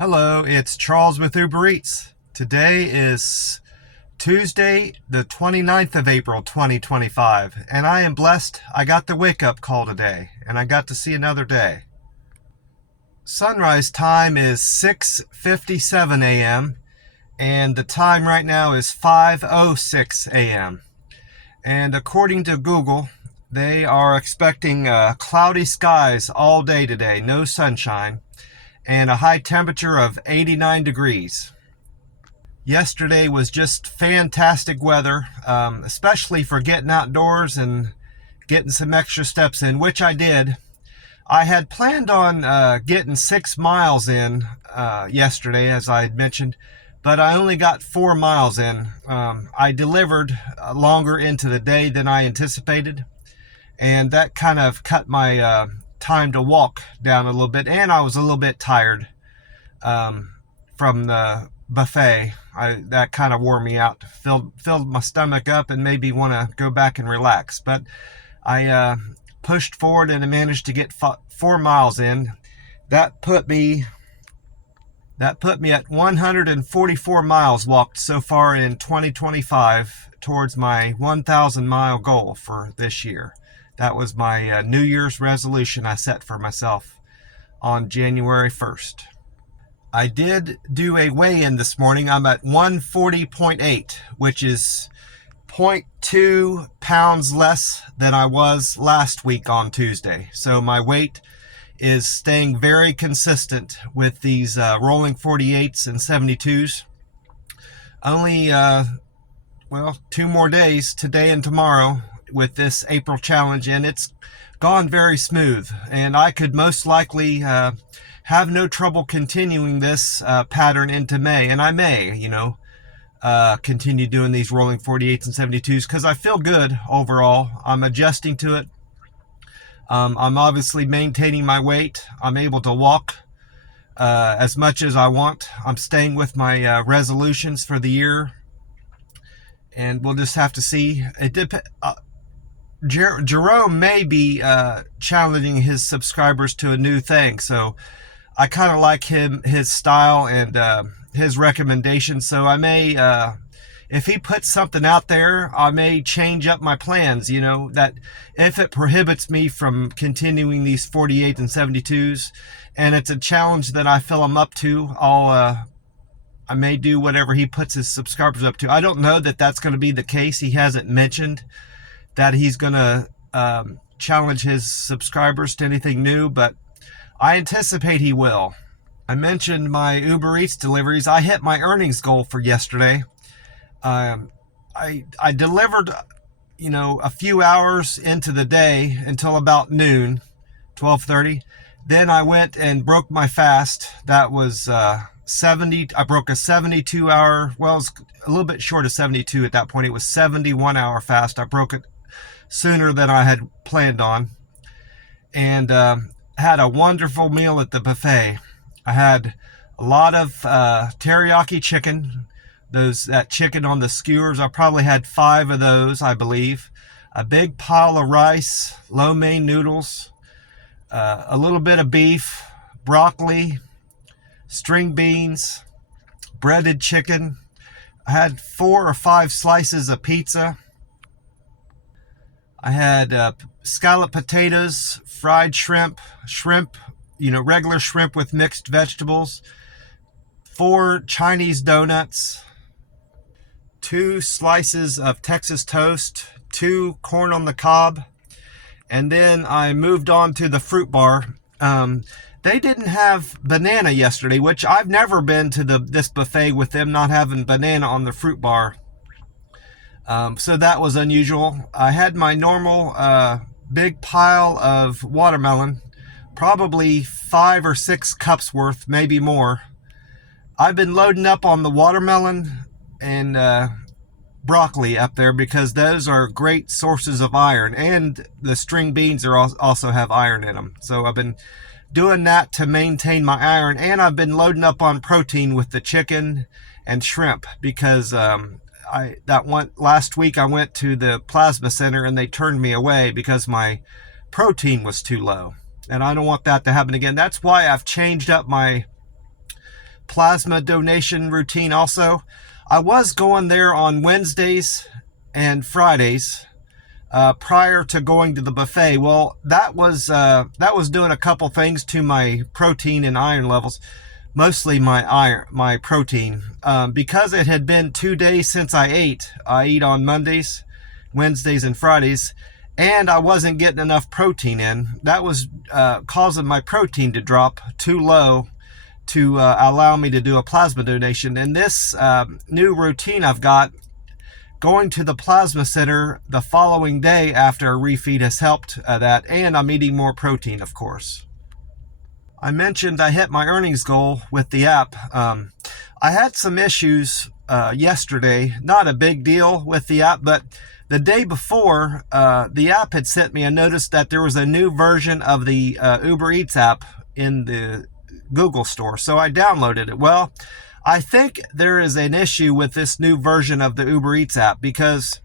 Hello, it's Charles with Uber Eats. Today is Tuesday, the 29th of April, 2025, and I am blessed. I got the wake-up call today, and I got to see another day. Sunrise time is 6:57 a.m., and the time right now is 5:06 a.m. And according to Google, they are expecting cloudy skies all day today, no sunshine, and a high temperature of 89 degrees. Yesterday was just fantastic weather, especially for getting outdoors and getting some extra steps in, which I did. I had planned on getting 6 miles in yesterday, as I had mentioned, but I only got 4 miles in. I delivered longer into the day than I anticipated, and that kind of cut my time to walk down a little bit, and I was a little bit tired from the buffet. That kind of wore me out, filled my stomach up, and made me want to go back and relax. But I pushed forward and I managed to get 4 miles in. That put me at 144 miles walked so far in 2025 towards my 1,000 mile goal for this year. That was my New Year's resolution I set for myself on January 1st. I did do a weigh-in this morning. I'm at 140.8, which is 0.2 pounds less than I was last week on Tuesday. So my weight is staying very consistent with these rolling 48s and 72s. Only, 2 more days, today and tomorrow, with this April challenge, and it's gone very smooth, and I could most likely have no trouble continuing this pattern into May, and I may, continue doing these rolling 48s and 72s because I feel good overall. I'm adjusting to it. I'm obviously maintaining my weight. I'm able to walk as much as I want. I'm staying with my resolutions for the year, and we'll just have to see. Jerome may be challenging his subscribers to a new thing, so I kind of like his style and his recommendations. So I may, if he puts something out there, I may change up my plans. That if it prohibits me from continuing these 48 and 72s, and it's a challenge that I feel I'm up to, I may do whatever he puts his subscribers up to. I don't know that that's going to be the case. He hasn't mentioned that he's going to challenge his subscribers to anything new, but I anticipate he will. I mentioned my Uber Eats deliveries. I hit my earnings goal for yesterday. I delivered, a few hours into the day until about noon, 12:30. Then I went and broke my fast. That was 70. I broke a 72-hour, well, it was a little bit short of 72 at that point. It was 71-hour fast. I broke it sooner than I had planned on, and had a wonderful meal at the buffet. I had a lot of teriyaki chicken, that chicken on the skewers. I probably had 5 of those, I believe. A big pile of rice, lo mein noodles, a little bit of beef, broccoli, string beans, breaded chicken. I had 4 or 5 slices of pizza. I had scalloped potatoes, fried shrimp, regular shrimp with mixed vegetables, 4 Chinese donuts, 2 slices of Texas toast, 2 corn on the cob, and then I moved on to the fruit bar. They didn't have banana yesterday, which I've never been to this buffet with them not having banana on the fruit bar. So that was unusual. I had my normal big pile of watermelon, probably 5 or 6 cups worth, maybe more. I've been loading up on the watermelon and broccoli up there because those are great sources of iron, and the string beans also have iron in them. So I've been doing that to maintain my iron, and I've been loading up on protein with the chicken and shrimp because last week I went to the plasma center and they turned me away because my protein was too low, and I don't want that to happen again. That's why I've changed up my plasma donation routine also. I was going there on Wednesdays and Fridays prior to going to the buffet. Well, that was doing a couple things to my protein and iron levels, mostly my protein, because it had been 2 days since I ate. I eat on Mondays, Wednesdays, and Fridays, and I wasn't getting enough protein in. That was causing my protein to drop too low to allow me to do a plasma donation. And this new routine I've got, going to the plasma center the following day after a refeed, has helped that, and I'm eating more protein, of course. I mentioned I hit my earnings goal with the app. I had some issues yesterday, not a big deal with the app, but the day before, the app had sent me a notice that there was a new version of the Uber Eats app in the Google store. So I downloaded it. Well, I think there is an issue with this new version of the Uber Eats app, because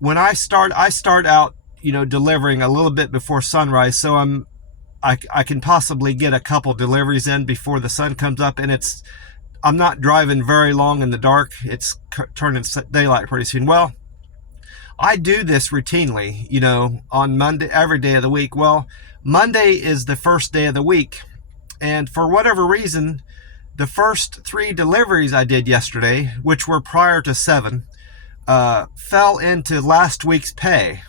when I start out, delivering a little bit before sunrise. So I can possibly get a couple deliveries in before the sun comes up, and I'm not driving very long in the dark. It's turning daylight pretty soon. Well, I do this routinely, on Monday, every day of the week. Well, Monday is the first day of the week, and for whatever reason, the first 3 deliveries I did yesterday, which were prior to 7, fell into last week's pay.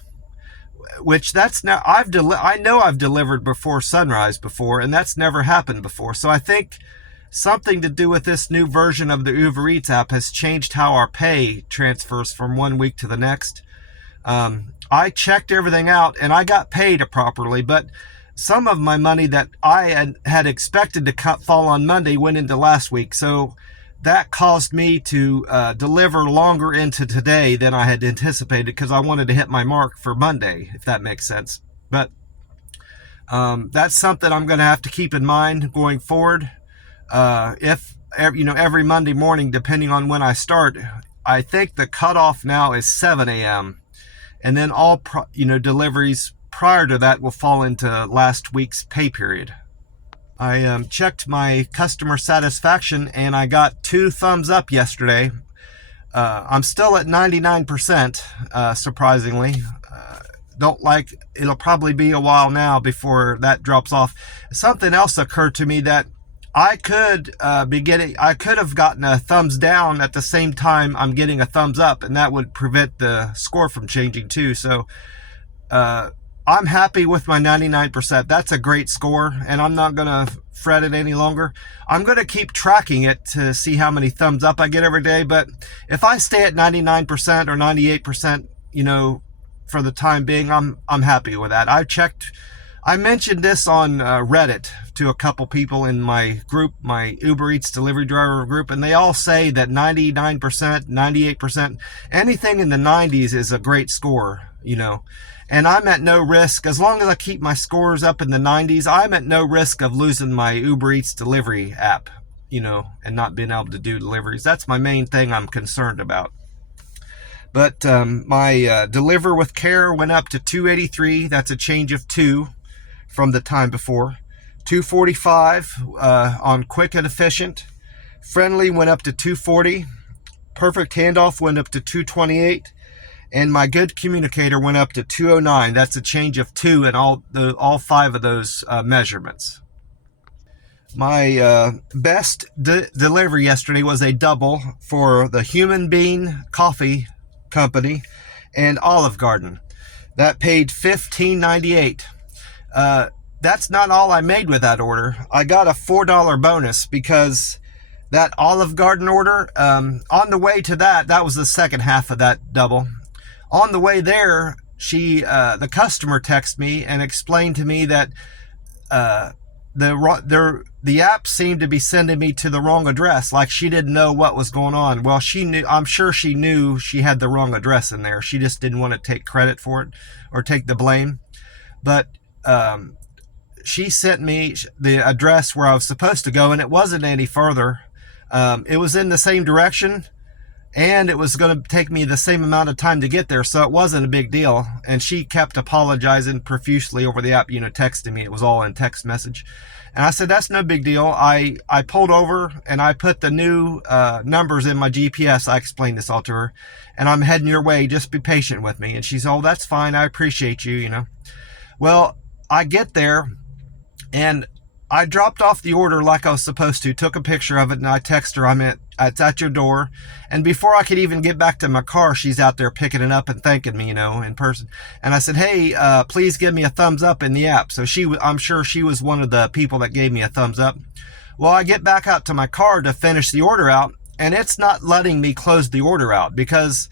Which that's now I know I've delivered before sunrise before, and that's never happened before. So I think something to do with this new version of the Uber Eats app has changed how our pay transfers from one week to the next. I checked everything out and I got paid properly, but some of my money that I had expected to fall on Monday went into last week. So that caused me to deliver longer into today than I had anticipated, because I wanted to hit my mark for Monday, if that makes sense. But that's something I'm going to have to keep in mind going forward. If every Monday morning, depending on when I start, I think the cutoff now is 7 a.m. and then all deliveries prior to that will fall into last week's pay period. I checked my customer satisfaction and I got 2 thumbs up yesterday. I'm still at 99%, surprisingly. It'll probably be a while now before that drops off. Something else occurred to me that I could have gotten a thumbs down at the same time I'm getting a thumbs up, and that would prevent the score from changing too. So, I'm happy with my 99%. That's a great score, and I'm not going to fret it any longer. I'm going to keep tracking it to see how many thumbs up I get every day, but if I stay at 99% or 98%, for the time being, I'm happy with that. I mentioned this on Reddit to a couple people in my group, my Uber Eats delivery driver group, and they all say that 99%, 98%, anything in the 90s is a great score, And I'm at no risk, as long as I keep my scores up in the 90s, I'm at no risk of losing my Uber Eats delivery app, and not being able to do deliveries. That's my main thing I'm concerned about. But my Deliver with Care went up to 283. That's a change of 2 from the time before. 245 on Quick and Efficient. Friendly went up to 240. Perfect Handoff went up to 228. And my Good Communicator went up to 209. That's a change of 2 in all 5 of those measurements. My best delivery yesterday was a double for the Human Bean Coffee Company and Olive Garden. That paid $15.98. That's not all I made with that order. I got a $4 bonus because that Olive Garden order, on the way to that was the second half of that double. On the way there, the customer texted me and explained to me that the app seemed to be sending me to the wrong address, like she didn't know what was going on. Well, I'm sure she knew she had the wrong address in there. She just didn't want to take credit for it or take the blame. But she sent me the address where I was supposed to go, and it wasn't any further. It was in the same direction, and it was going to take me the same amount of time to get there, so it wasn't a big deal. And she kept apologizing profusely over the app, texting me. It was all in text message. And I said, that's no big deal. I pulled over and I put the new numbers in my GPS. I explained this all to her. And I'm heading your way. Just be patient with me. And she's, oh, that's fine. I appreciate you, you know. Well, I get there and I dropped off the order like I was supposed to, took a picture of it, and I text her, it's at your door. And before I could even get back to my car, she's out there picking it up and thanking me, you know, in person. And I said, hey, please give me a thumbs up in the app. So I'm sure she was one of the people that gave me a thumbs up. Well, I get back out to my car to finish the order out, and it's not letting me close the order out because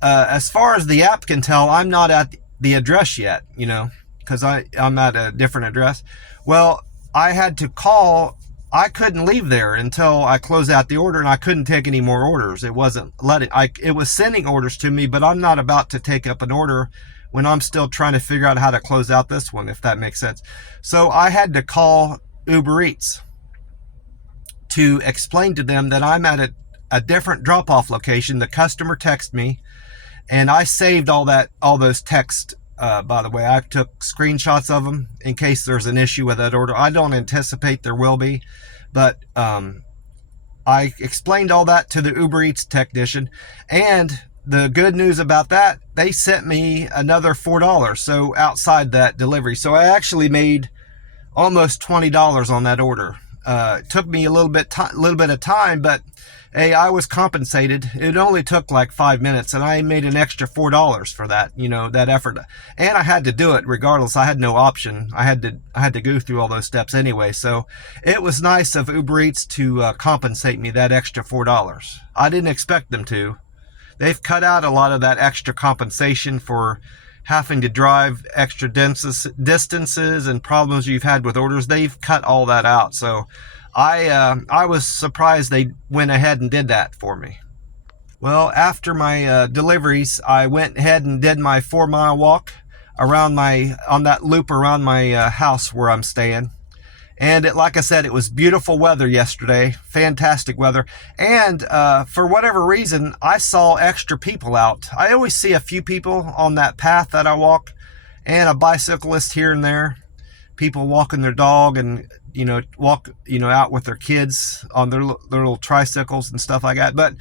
as far as the app can tell, I'm not at the address yet, you know, because I'm at a different address. Well, I had to call. I couldn't leave there until I closed out the order, and I couldn't take any more orders. It wasn't letting. It was sending orders to me, but I'm not about to take up an order when I'm still trying to figure out how to close out this one, if that makes sense. So I had to call Uber Eats to explain to them that I'm at a different drop-off location. The customer texted me, and I saved all those texts. By the way, I took screenshots of them in case there's an issue with that order. I don't anticipate there will be, but I explained all that to the Uber Eats technician, and the good news about that, they sent me another $4, so outside that delivery. So I actually made almost $20 on that order. It took me a little bit of time, but hey, I was compensated. It only took like 5 minutes, and I made an extra $4 for that, you know, that effort. And I had to do it regardless. I had no option. I had to go through all those steps anyway. So it was nice of Uber Eats to compensate me that extra $4. I didn't expect them to. They've cut out a lot of that extra compensation for having to drive extra distances and problems you've had with orders. They've cut all that out. So I was surprised they went ahead and did that for me. Well, after my deliveries, I went ahead and did my 4-mile walk around on that loop around my house where I'm staying. And like I said, it was beautiful weather yesterday, fantastic weather. And for whatever reason, I saw extra people out. I always see a few people on that path that I walk, and a bicyclist here and there, people walking their dog and, you know, out with their kids on their little tricycles and stuff like that. But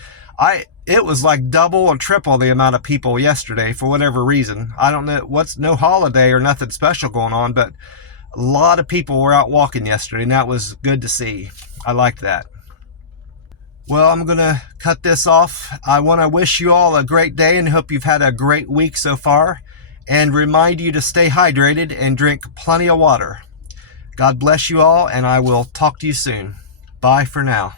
it was like double or triple the amount of people yesterday for whatever reason. I don't know, no holiday or nothing special going on, but a lot of people were out walking yesterday, and that was good to see. I liked that. Well, I'm going to cut this off. I want to wish you all a great day and hope you've had a great week so far, and remind you to stay hydrated and drink plenty of water. God bless you all, and I will talk to you soon. Bye for now.